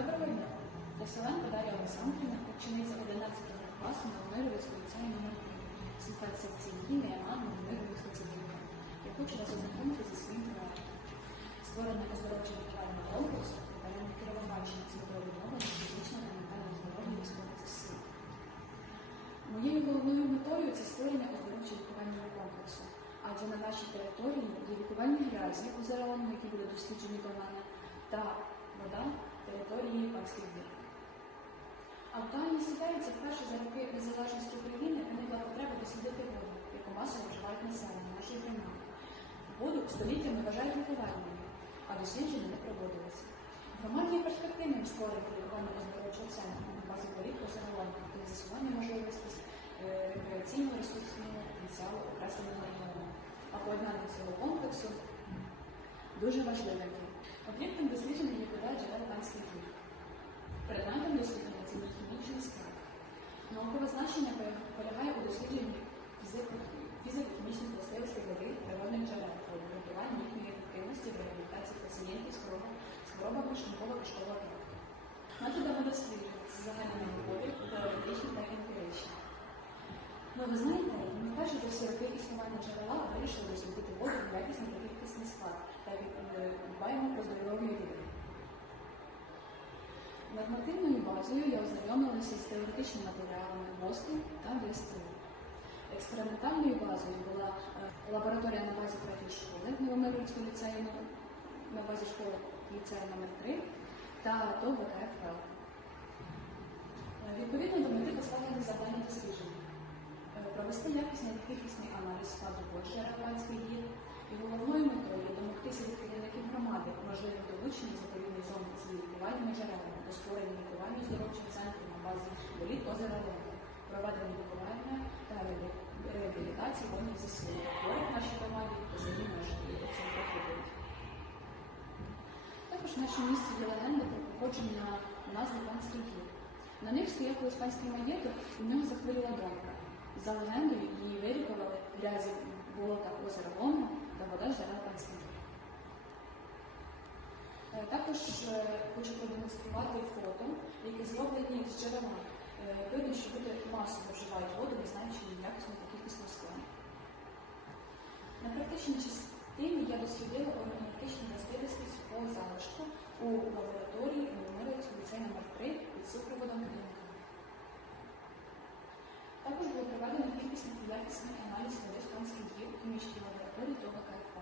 Доброго дня. Яселенко Дар'я Олександрівна, учениця 11 класу Новомировицького ліцею номер 3 Слухає секції хімія АН Новомировицького цивільного. Я хочу вас ознайомити зі своїм проектом. Створення оздоровчого лікувального конкурсу та керування з метою відновлення фізичного та ментального здоров'я військових сил. Моєю головною метою це створення оздоровчого лікувального комплексу, адже на нашій території є лікувальні грязі у які будуть досліджені до мене, та вода території панських гір. А в даній ситуації вперше за роки незалежності України виникла потреба дослідити воду, яку масово вживають населення нашої громади. Воду століттями вважають лікувальною, а дослідження не проводилися. В громаді перспективним створення лікувально оздоровчого центру на базі порід позагалонку та з'ясування можливості е, рекреаційного ресурсного потенціалу окресленого регіону. А поєднання цього комплексу дуже важливим. Об'єктом дослідження є вода джерел панських гір. Предметом дослідження це хімічний склад. Наукове значення полягає у дослідженні фізико- фізико-хімічних властивостей води природних джерел та обґрунтуванні їхньої ефективності в реабілітації пацієнтів з хвороб- з хворобами шлунково-кишкового тракту. Методами досліджень це загальнонаукові, теоретичні та емпіричні. Ну, ви знаєте, ми вперше за всі роки існування джерела вирішили дослідити воду в якісний та кількісний склад та дбаємо про здоров'я людей. Нормативною базою я ознайомилася з теоретичними матеріалами ГОСТу та ДСТУ. Експериментальною базою була е, лабораторія на базі третьої школи Новомирівського ліцею на- базі школи ліцею номер 3 та ТОВ ВКФ Е, Відповідно до мети поставлені завдання дослідження. Е, Провести якісний та кількісний аналіз складу вод Жеребанської гір і головною метою домогтися від керівників громади можливих долучення заповідної зони з лікувальними джерелами до створення лікування здоровчих центрів на базі боліт озера Лондон, проведення лікування та реабілі- реабілітації водних засобів, хворих нашій громаді та за її межами, які. Також в нашому місті є легенда про походження назви панських. На них стояв колись панський маєток, і в нього захворіла донька. За легендою її вилікували грязі болота озера Ломна та вода з джерел панських. Е, Також е, хочу продемонструвати фото, які зроблені з джерела. Е, Видно, що люди масово вживають воду, не знаючи її якісно та кількісно складу. На практичній частині я дослідила органолептичні властивості сухого залишку у лабораторії Новомирівського ліцею номер 3 під супроводом клініка. Також було проведено кількісний та якісний аналіз води з панських гір у хімічній лабораторії до ВКФ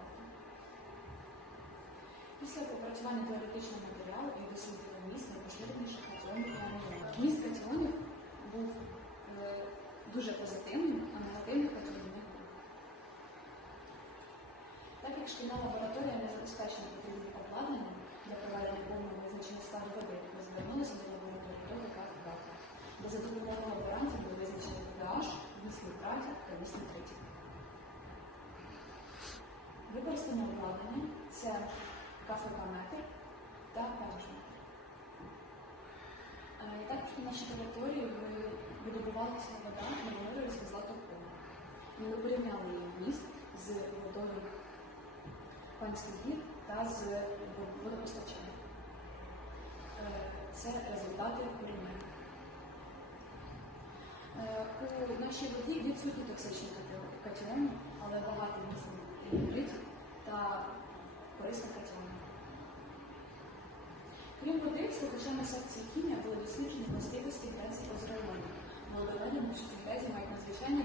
Після опрацювання теоретичного матеріалу і дослідження міст найпоширеніших катіонів та. Міст катіонів був е, дуже позитивним, а негативних катіонів не було. Так як шкільна лабораторія не забезпечена потрібним обладнанням для проведення повного визначення складу води, ми звернулися до лабораторії до ВКФ де за допомогою лаборантів були визначені pH, вміст нітратів та вміст нитритів. Використане обладнання це кафекометр та пенджметр. Е, Також на нашій території ви- видобувалася вода Новомирівська златопола. Ми порівняли її вміст з водою панських гір та з вод- водопостачанням. Е, Це результати порівняння. Е, У нашій воді відсутні токсичні катіони, але багато міцних гібридів та корисних катіонів. Крім води, слухачами секції хімія були досліджені властивості греції озеленення. Було доведено, що ці грязі мають надзвичайно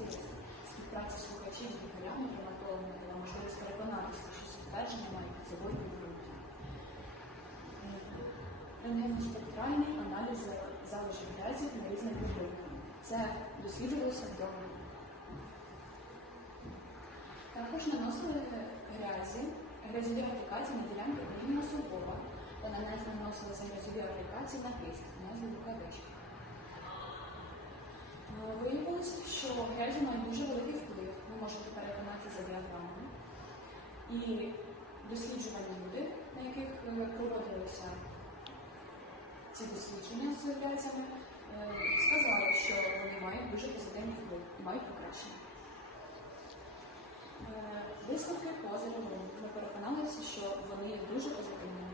лікувальні. Співпраця слухачів з лікарями, травматологами дала можливість переконатися, що ствердження мають під собою ґрунті. Рентгеноспектральний аналіз залежів грязів на різних глибинах. Це досліджувалося вдома. Також наносили грязі, грязьові аплікації на ділянки рівня суглоба, та на неї наносилися грязьові аплікації на кисть, назві рукавички. Е, Виявилося, що грязі мають дуже великий вплив. Ви можете переконатися за діаграмами. І досліджувані люди, на яких е, проводилися ці дослідження з грязями, е, сказали, що вони мають дуже позитивний вплив, мають покращення. Е, Висновки по зеленому. Ми переконалися, що вони дуже позитивними.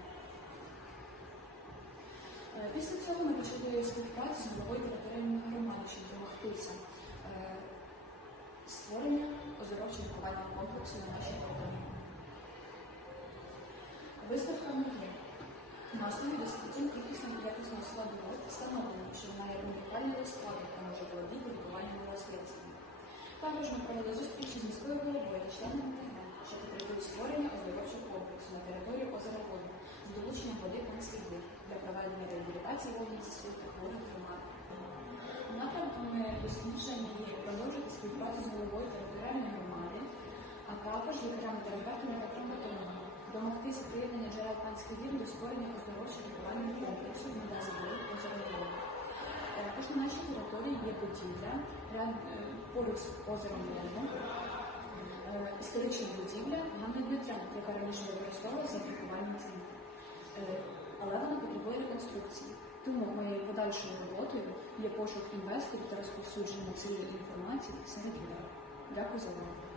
Після цього ми почали співпрацю з головою територіальної громади, щоб домогтися е, створення оздоровчо-лікувального комплексу на нашій території. Виставка метри. На основі досліджень кількісного якісного складу вод встановлено, що вона є унікальною складу, яка може володіти лікуванням милосвітства. Також ми провели зустрічі з міською головою та членами ТГ, що потребують створення оздоровчого комплексу на території озера Воду з долученням води вид для проведення реабілітації та хворих громад. Напрямками досліджень є продовжити співпрацю з головою територіальної громади, а також лікарями терапевтами та травматологами, домогтися приєднання джерел панських від до створення оздоровчого лікувального комплексу на базі води озера Також на нашій території є будівля е, поруч з озером Воду, е, історична будівля Ганна Дмитренко, яка раніше використовувалася для лікувальні цін. Е, Але вона потребує реконструкції. Тому моєю подальшою роботою є пошук інвесторів та розповсюдження цієї інформації серед людей. Дякую за увагу.